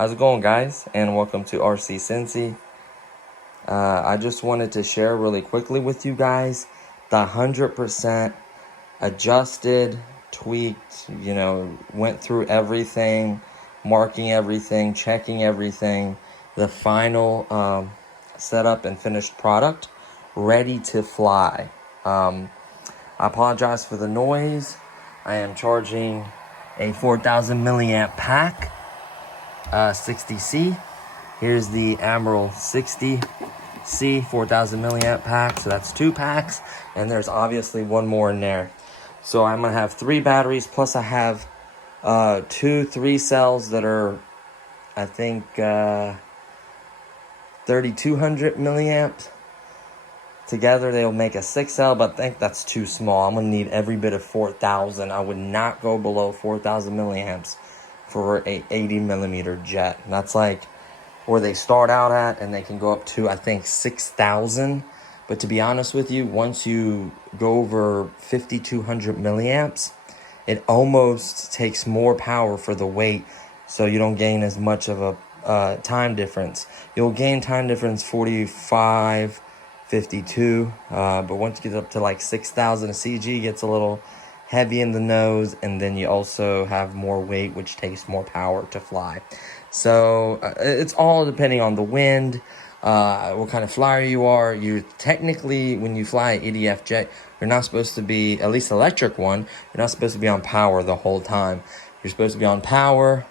How's it going, guys? And welcome to RC Cincy. I just wanted to share really quickly with you guys the 100% adjusted, tweaked, went through everything, marking everything, checking everything, the final setup and finished product, ready to fly. I apologize for the noise. I am charging a 4,000 milliamp pack. 60C. Here's the Emerald 60C 4,000 milliamp pack. So that's 2 packs, and there's obviously one more in there. So I'm gonna have 3 batteries, plus I have 3 cells that are, I think, 3,200 milliamps. Together they'll make a 6 cell, but I think that's too small. I'm gonna need every bit of 4,000. I would not go below 4,000 milliamps for a 80 millimeter jet. And that's like where they start out at, and they can go up to, I think, 6,000. But to be honest with you, once you go over 5,200 milliamps, it almost takes more power for the weight, so you don't gain as much of a time difference. You'll gain time difference 45, 52, but once you get up to like 6,000, a CG gets a little heavy in the nose, and then you also have more weight, which takes more power to fly. So it's all depending on the wind, what kind of flyer you are. You technically, when you fly an EDF jet, you're not supposed to be, at least electric one, you're not supposed to be on power the whole time. You're supposed to be on power,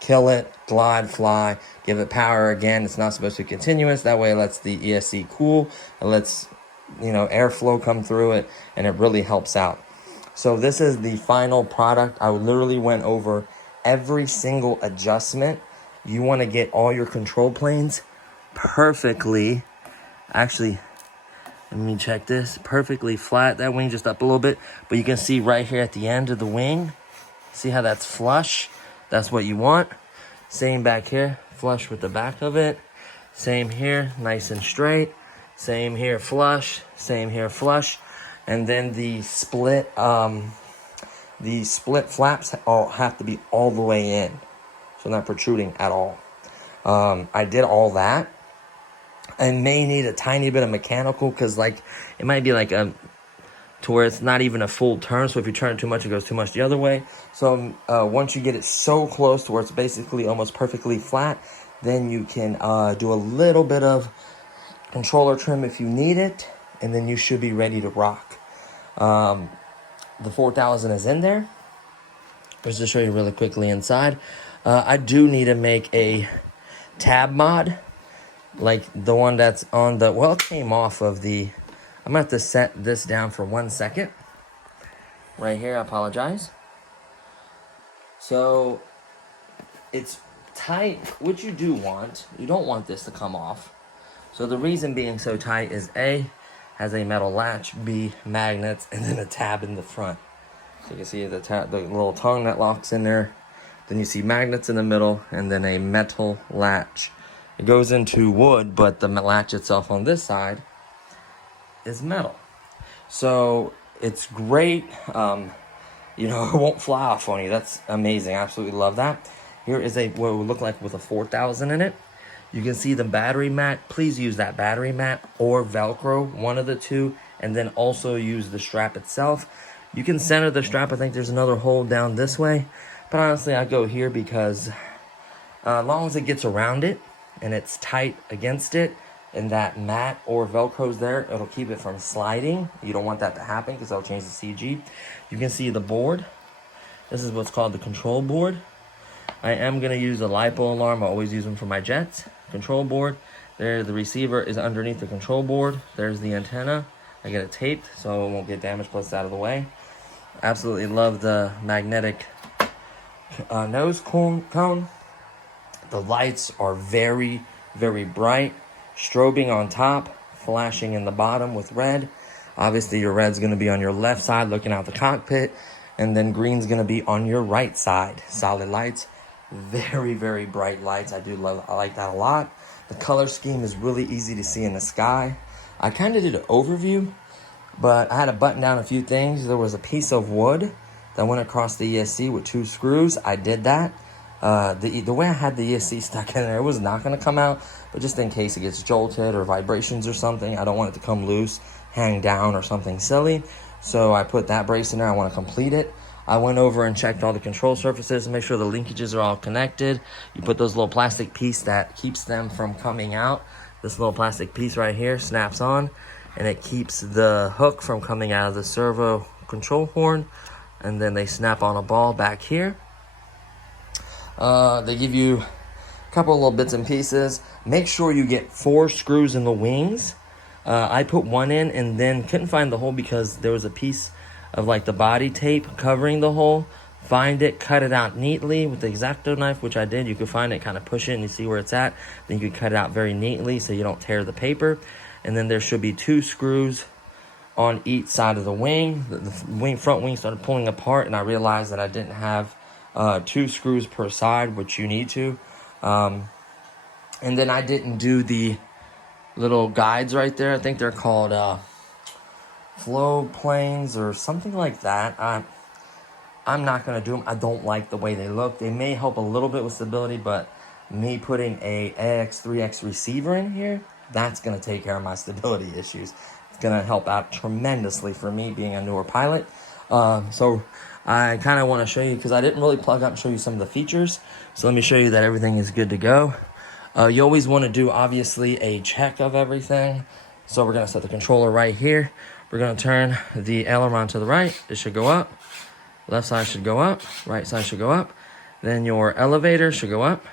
kill it, glide, fly, give it power again. It's not supposed to be continuous. That way it lets the ESC cool, it lets airflow come through it, and it really helps out. So this is the final product. I literally went over every single adjustment. You want to get all your control planes perfectly, actually, let me check this, perfectly flat. That wing just up a little bit, but you can see right here at the end of the wing, see how that's flush? That's what you want. Same back here, flush with the back of it. Same here, nice and straight. Same here, flush. Same here, flush. And then the split flaps all have to be all the way in, so not protruding at all. I did all that. I may need a tiny bit of mechanical, because like it might be like to where it's not even a full turn. So if you turn it too much, it goes too much the other way. So once you get it so close to where it's basically almost perfectly flat, then you can do a little bit of controller trim if you need it, and then you should be ready to rock. The 4,000 is in there. Let's just show you really quickly inside. I do need to make a tab mod, like the one that's on the, well, it came off of the, I'm gonna have to set this down for 1 second. Right here, I apologize. So it's tight, which you do want. You don't want this to come off. So the reason being so tight is A, has a metal latch, B, magnets, and then a tab in the front. So you can see the little tongue that locks in there. Then you see magnets in the middle, and then a metal latch. It goes into wood, but the latch itself on this side is metal. So it's great. It won't fly off on you. That's amazing. I absolutely love that. Here is what it would look like with a 4,000 in it. You can see the battery mat. Please use that battery mat or Velcro, one of the two, and then also use the strap itself. You can center the strap. I think there's another hole down this way, but honestly, I go here because as long as it gets around it and it's tight against it, and that mat or Velcro's there, it'll keep it from sliding. You don't want that to happen because that'll change the CG. You can see the board. This is what's called the control board. I am going to use a LiPo alarm. I always use them for my jets. Control board. There, the receiver is underneath the control board. There's the antenna. I get it taped so it won't get damaged, plus it's out of the way. Absolutely love the magnetic nose cone. The lights are very, very bright. Strobing on top, flashing in the bottom with red. Obviously, your red's going to be on your left side looking out the cockpit. And then green's going to be on your right side. Solid lights. Very, very bright lights. I like that a lot. The color scheme is really easy to see in the sky. I kind of did an overview, but I had to button down a few things. There was a piece of wood that went across the ESC with 2 screws. I did that. The way I had the ESC stuck in there, it was not going to come out, but just in case it gets jolted or vibrations or something, I don't want it to come loose, hang down or something silly. So I put that brace in there. I want to complete it. I went over and checked all the control surfaces to make sure the linkages are all connected. You put those little plastic piece that keeps them from coming out. This little plastic piece right here snaps on, and it keeps the hook from coming out of the servo control horn. And then they snap on a ball back here. They give you a couple of little bits and pieces. Make sure you get 4 screws in the wings. I put 1 in and then couldn't find the hole because there was a piece of like the body tape covering the hole. Find it, cut it out neatly with the X-Acto knife, which I did. You can find it, kind of push it and you see where it's at. Then you can cut it out very neatly so you don't tear the paper. And then there should be 2 screws on each side of the wing. The front wing started pulling apart and I realized that I didn't have 2 screws per side, which you need to. And then I didn't do the little guides right there. I think they're called flow planes or something like that. I'm not going to do them. I don't like the way they look. They may help a little bit with stability, but me putting a AX3X receiver in here, that's going to take care of my stability issues. It's going to help out tremendously for me being a newer pilot. So I kind of want to show you, because I didn't really plug up and show you some of the features. So let me show you that everything is good to go. You always want to do, obviously, a check of everything. So we're going to set the controller right here. We're going to turn the aileron to the right. It should go up. Left side should go up. Right side should go up. Then your elevator should go up.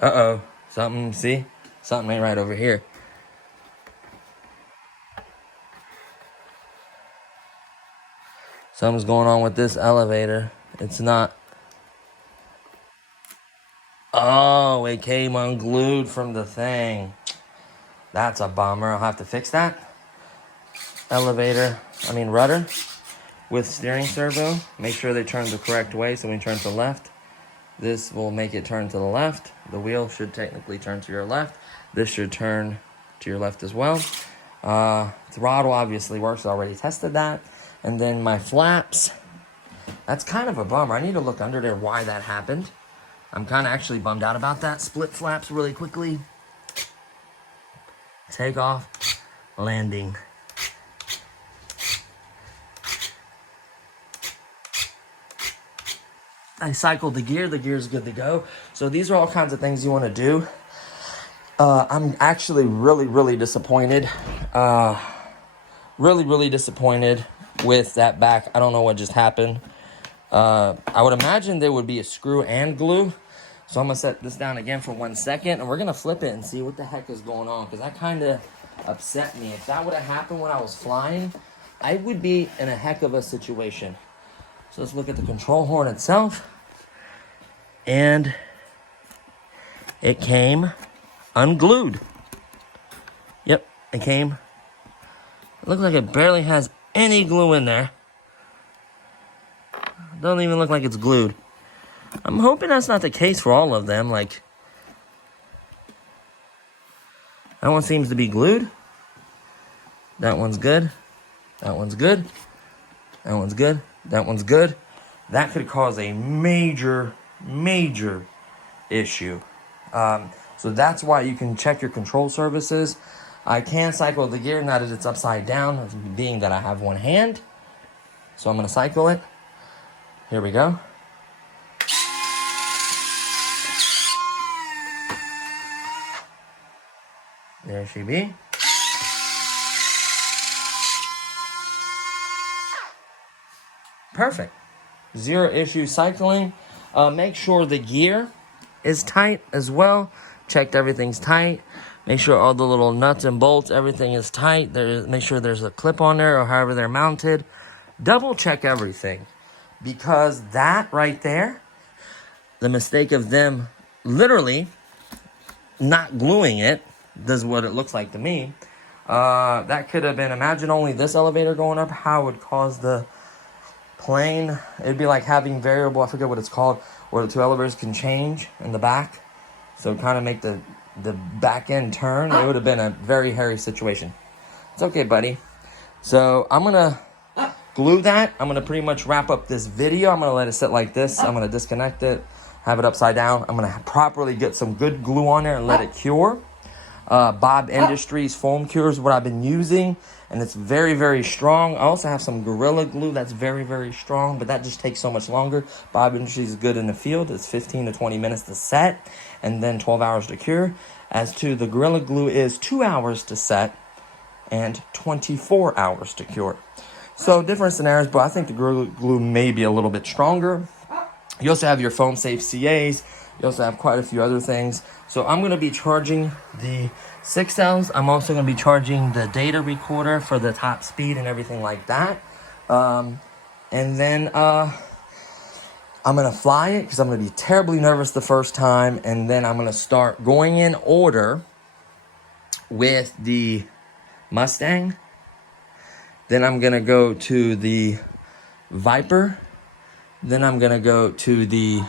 Uh-oh. Something ain't right over here. Something's going on with this elevator. It's not. Oh, it came unglued from the thing. That's a bummer. I'll have to fix that. Rudder with steering servo. Make sure they turn the correct way. So when you turn to the left, this will make it turn to the left. The wheel should technically turn to your left. This should turn to your left as well. Throttle obviously works. I already tested that. And then my flaps. That's kind of a bummer. I need to look under there why that happened. I'm kind of actually bummed out about that. Split flaps really quickly. Takeoff, landing. I cycled the gear. The gear's good to go. So these are all kinds of things you want to do. I'm actually really disappointed. Really disappointed with that back. I don't know what just happened. I would imagine there would be a screw and glue. So I'm going to set this down again for 1 second, and we're going to flip it and see what the heck is going on, because that kind of upset me. If that would have happened when I was flying, I would be in a heck of a situation. So let's look at the control horn itself. And it came unglued. Yep, it came. It looks like it barely has any glue in there. Doesn't even look like it's glued. I'm hoping that's not the case for all of them. Like, that one seems to be glued. That one's good. That one's good. That one's good. That one's good. That could cause a major issue. So that's why you can check your control surfaces. I can cycle the gear now that it's upside down, being that I have one hand. So I'm going to cycle it. Here we go. There she be. Perfect. 0 issue cycling. Make sure the gear is tight as well. Checked everything's tight. Make sure all the little nuts and bolts, everything is tight. Make sure there's a clip on there or however they're mounted. Double check everything, because that right there, the mistake of them literally not gluing it, this is what it looks like to me. That could have been, imagine only this elevator going up, how it would cause the plane. It'd be like having variable, I forget what it's called, where the two elevators can change in the back. So kind of make the back end turn. It would have been a very hairy situation. It's okay, buddy. So I'm going to glue that. I'm going to pretty much wrap up this video. I'm going to let it sit like this. I'm going to disconnect it, have it upside down. I'm going to properly get some good glue on there and let it cure. Bob Industries foam cure is what I've been using, and it's very, very strong. I also have some Gorilla Glue that's very, very strong, but that just takes so much longer. Bob Industries is good in the field. It's 15 to 20 minutes to set, and then 12 hours to cure. As to the Gorilla Glue is 2 hours to set and 24 hours to cure. So different scenarios, but I think the Gorilla Glue may be a little bit stronger. You also have your foam safe CAs. You also have quite a few other things. So I'm going to be charging the 6Ls. I'm also going to be charging the data recorder for the top speed and everything like that. And then I'm going to fly it because I'm going to be terribly nervous the first time. And then I'm going to start going in order with the Mustang. Then I'm going to go to the Viper. Then I'm going to go to the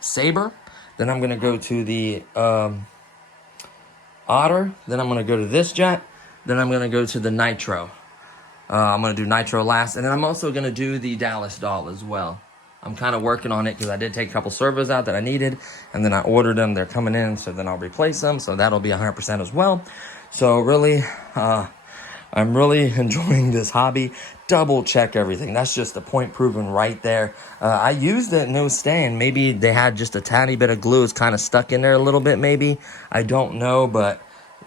Sabre. Then I'm going to go to the Otter. Then I'm going to go to this jet. Then I'm going to go to the Nitro. I'm going to do Nitro last. And then I'm also going to do the Dallas Doll as well. I'm kind of working on it because I did take a couple servos out that I needed. And then I ordered them. They're coming in. So then I'll replace them. So that'll be 100% as well. So really, I'm really enjoying this hobby. Double check everything. That's just the point proven right there. I used it and it was staying. Maybe they had just a tiny bit of glue. It's kind of stuck in there a little bit maybe. I don't know, but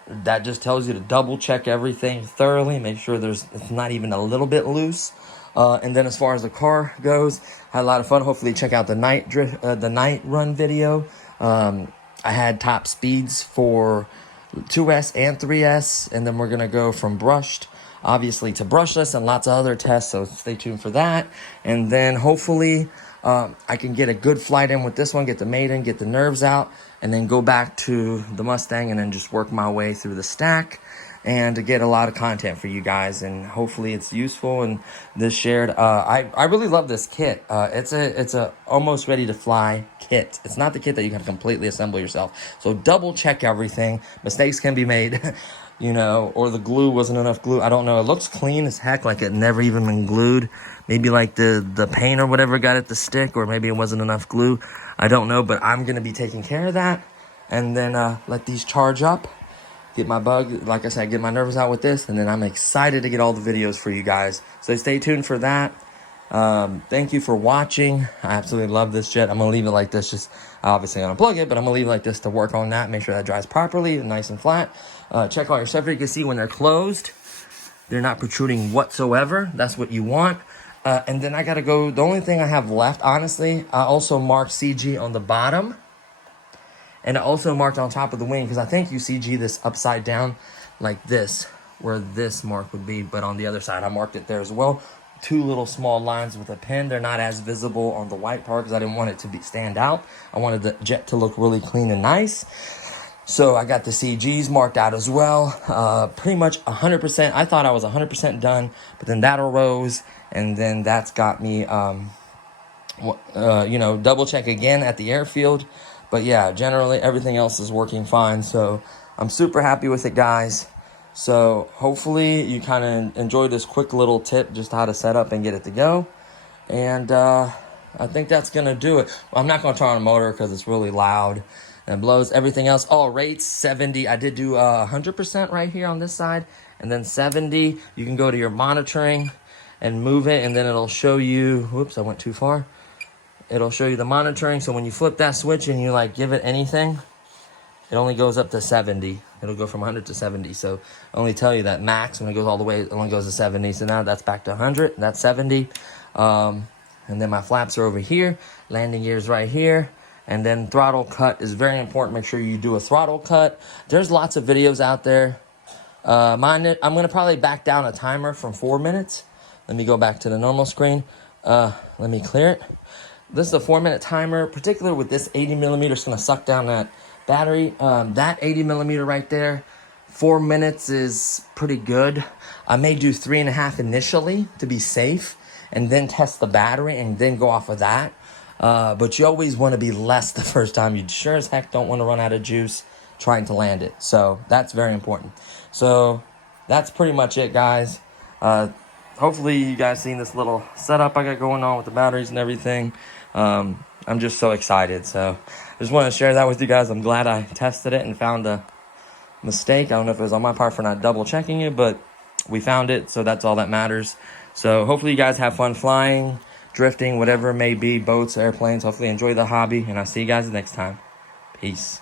that just tells you to double check everything thoroughly. Make sure it's not even a little bit loose. And then as far as the car goes, I had a lot of fun. Hopefully check out the night run video. I had top speeds for 2S and 3S, and then we're going to go from brushed obviously to brushless and lots of other tests, so stay tuned for that. And then hopefully I can get a good flight in with this one, get the maiden, get the nerves out, and then go back to the Mustang and then just work my way through the stack and to get a lot of content for you guys, and hopefully it's useful and this shared. I really love this kit. It's a almost ready to fly kit. It's not the kit that you can completely assemble yourself. So double check everything. Mistakes can be made, you know, or the glue wasn't enough glue. I don't know. It looks clean as heck, like it never even been glued. Maybe like the paint or whatever got it to stick, or maybe it wasn't enough glue. I don't know, but I'm gonna be taking care of that, and then let these charge up. Get my bug, like I said, get my nerves out with this, and then I'm excited to get all the videos for you guys. So stay tuned for that. Thank you for watching. I absolutely love this jet. I'm going to leave it like this. Just obviously unplug it, but I'm going to leave it like this to work on that. Make sure that dries properly and nice and flat. Check all your stuff. You can see when they're closed, they're not protruding whatsoever. That's what you want. And then I got to go. The only thing I have left, honestly, I also marked CG on the bottom. And I also marked on top of the wing, because I think you CG this upside down like this, where this mark would be. But on the other side, I marked it there as well. 2 little small lines with a pen. They're not as visible on the white part because I didn't want it to stand out. I wanted the jet to look really clean and nice. So I got the CGs marked out as well. Pretty much 100%. I thought I was 100% done, but then that arose, and then that's got me, double check again at the airfield. But yeah, generally everything else is working fine. So I'm super happy with it, guys. So hopefully you kind of enjoyed this quick little tip, just how to set up and get it to go. And I think that's going to do it. Well, I'm not going to turn on the motor because it's really loud and it blows. Everything else, all rates, 70. I did do 100% right here on this side. And then 70, you can go to your monitoring and move it. And then it'll show you, whoops, I went too far. It'll show you the monitoring. So when you flip that switch and you like give it anything, it only goes up to 70. It'll go from 100 to 70. So I only tell you that max, when it goes all the way, it only goes to 70. So now that's back to 100. That's 70. And then my flaps are over here, landing gear's right here. And then throttle cut is very important. Make sure you do a throttle cut. There's lots of videos out there. I'm gonna probably back down a timer from 4 minutes. Let me go back to the normal screen. Let me clear it. This is a 4-minute timer, particularly with this 80 millimeter. It's gonna suck down that battery. That 80 millimeter right there, 4 minutes is pretty good. I may do 3.5 initially to be safe, and then test the battery and then go off of that. But you always want to be less the first time. You sure as heck don't want to run out of juice trying to land it. So that's very important. So that's pretty much it, guys. Hopefully you guys seen this little setup I got going on with the batteries and everything. I'm just so excited. So I just want to share that with you guys. I'm glad I tested it and found a mistake. I don't know if it was on my part for not double checking it, but we found it. So that's all that matters. So hopefully you guys have fun flying, drifting, whatever it may be, boats, airplanes. Hopefully enjoy the hobby, and I'll see you guys next time. Peace.